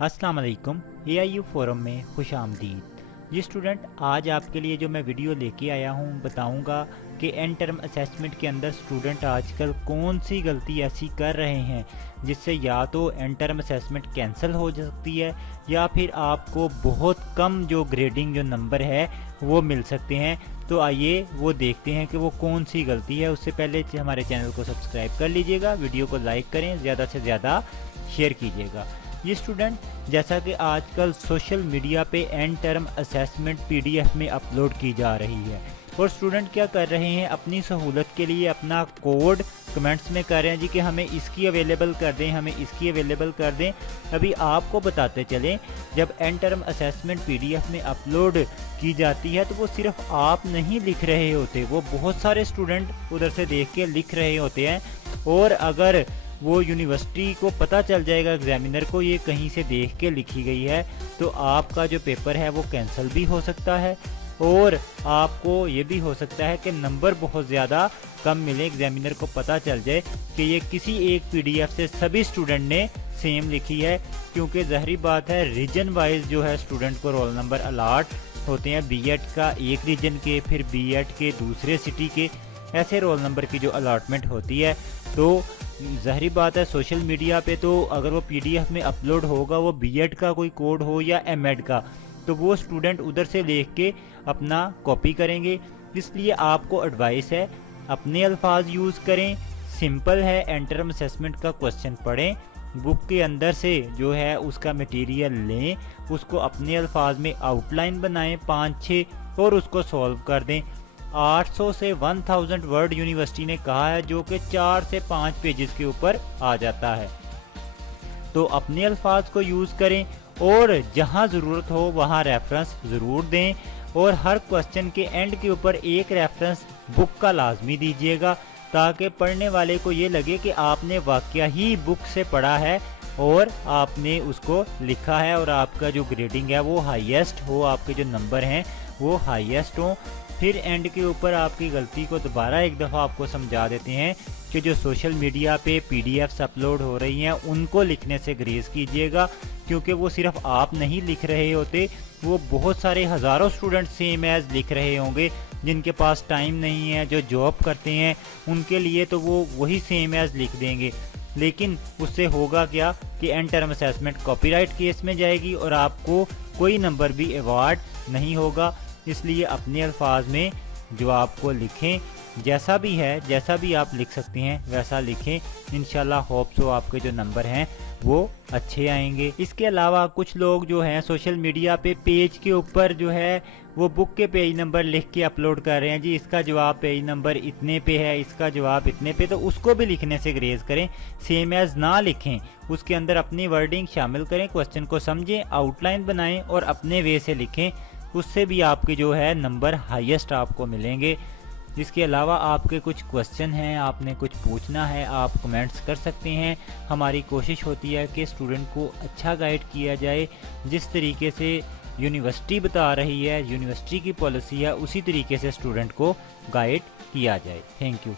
अस्सलाम वालेकुम। AIU forum में खुश आमदीद। जी स्टूडेंट, आज आपके लिए जो मैं वीडियो लेके आया हूँ बताऊँगा कि एंड टर्म असेसमेंट के अंदर स्टूडेंट आजकल कौन सी गलती ऐसी कर रहे हैं जिससे या तो एंड टर्म असेसमेंट कैंसिल हो सकती है या फिर आपको बहुत कम जो ग्रेडिंग जो नंबर है वो मिल सकते हैं। तो आइए वो देखते हैं कि वो कौन सी गलती है। उससे पहले हमारे चैनल को सब्सक्राइब कर लीजिएगा, वीडियो को लाइक करें, ज़्यादा से ज़्यादा शेयर कीजिएगा। ये स्टूडेंट, जैसा कि आजकल सोशल मीडिया पे एंड टर्म असेसमेंट PDF में अपलोड की जा रही है और स्टूडेंट क्या कर रहे हैं, अपनी सहूलत के लिए अपना कोड कमेंट्स में कर रहे हैं जी कि हमें इसकी अवेलेबल कर दें, हमें इसकी अवेलेबल कर दें। अभी आपको बताते चलें, जब एंड टर्म असेसमेंट PDF में अपलोड की जाती है तो वो सिर्फ आप नहीं लिख रहे होते, वो बहुत सारे स्टूडेंट उधर से देख के लिख रहे होते हैं। और अगर वो यूनिवर्सिटी को पता चल जाएगा, एग्जामिनर को, ये कहीं से देख के लिखी गई है, तो आपका जो पेपर है वो कैंसिल भी हो सकता है और आपको ये भी हो सकता है कि नंबर बहुत ज़्यादा कम मिले। एग्जामिनर को पता चल जाए कि ये किसी एक PDF से सभी स्टूडेंट ने सेम लिखी है, क्योंकि ज़ाहिरी बात है रीजन वाइज जो है स्टूडेंट को रोल नंबर अलाट होते हैं। B.Ed का एक रीजन के, फिर B.Ed के दूसरे सिटी के, ऐसे रोल नंबर की जो अलाटमेंट होती है। तो ज़ाहिरी बात है सोशल मीडिया पे तो अगर वो PDF में अपलोड होगा, वो B.Ed का कोई कोड हो या M.Ed का, तो वो स्टूडेंट उधर से देख के अपना कॉपी करेंगे। इसलिए आपको एडवाइस है, अपने अल्फाज यूज़ करें, सिंपल है। एंड टर्म असेसमेंट का क्वेश्चन पढ़ें, बुक के अंदर से जो है उसका मटेरियल लें, उसको अपने अल्फाज में आउटलाइन बनाएं 5-6 और उसको सॉल्व कर दें। 800 से 1000 वर्ड यूनिवर्सिटी ने कहा है, जो कि 4 से 5 पेजेस के ऊपर आ जाता है। तो अपने अल्फाज को यूज़ करें और जहां ज़रूरत हो वहां रेफरेंस ज़रूर दें और हर क्वेश्चन के एंड के ऊपर एक रेफरेंस बुक का लाजमी दीजिएगा, ताकि पढ़ने वाले को ये लगे कि आपने वाकया ही बुक से पढ़ा है और आपने उसको लिखा है और आपका जो ग्रेडिंग है वो हाईएस्ट हो, आपके जो नंबर हैं वो हाईएस्ट हो। फिर एंड के ऊपर आपकी गलती को दोबारा एक दफ़ा आपको समझा देते हैं कि जो सोशल मीडिया पे PDFs अपलोड हो रही हैं उनको लिखने से ग्रेज कीजिएगा, क्योंकि वो सिर्फ आप नहीं लिख रहे होते, वो बहुत सारे हज़ारों स्टूडेंट सेम एज लिख रहे होंगे जिनके पास टाइम नहीं है, जो जॉब करते हैं, उनके लिए तो वो वही सेम एज लिख देंगे। लेकिन उससे होगा क्या कि and term assessment copyright case में जाएगी और आपको कोई नंबर भी अवार्ड नहीं होगा। इसलिए अपने अल्फाज में जो आपको लिखें, जैसा भी है, जैसा भी आप लिख सकते हैं वैसा लिखें। इंशाल्लाह होप सो आपके जो नंबर हैं वो अच्छे आएंगे। इसके अलावा कुछ लोग जो हैं सोशल मीडिया पे पेज के ऊपर जो है वो बुक के पेज नंबर लिख के अपलोड कर रहे हैं जी, इसका जवाब पेज नंबर इतने पे है, इसका जवाब इतने पे, तो उसको भी लिखने से ग्रेज करें। सेम एज ना लिखें, उसके अंदर अपनी वर्डिंग शामिल करें, क्वेश्चन को समझें, आउटलाइन बनाएं और अपने वे से लिखें। उससे भी आपके जो है नंबर हाईएस्ट आपको मिलेंगे। इसके अलावा आपके कुछ क्वेश्चन हैं, आपने कुछ पूछना है, आप कमेंट्स कर सकते हैं। हमारी कोशिश होती है कि स्टूडेंट को अच्छा गाइड किया जाए, जिस तरीके से यूनिवर्सिटी बता रही है, यूनिवर्सिटी की पॉलिसी है, उसी तरीके से स्टूडेंट को गाइड किया जाए। Thank you.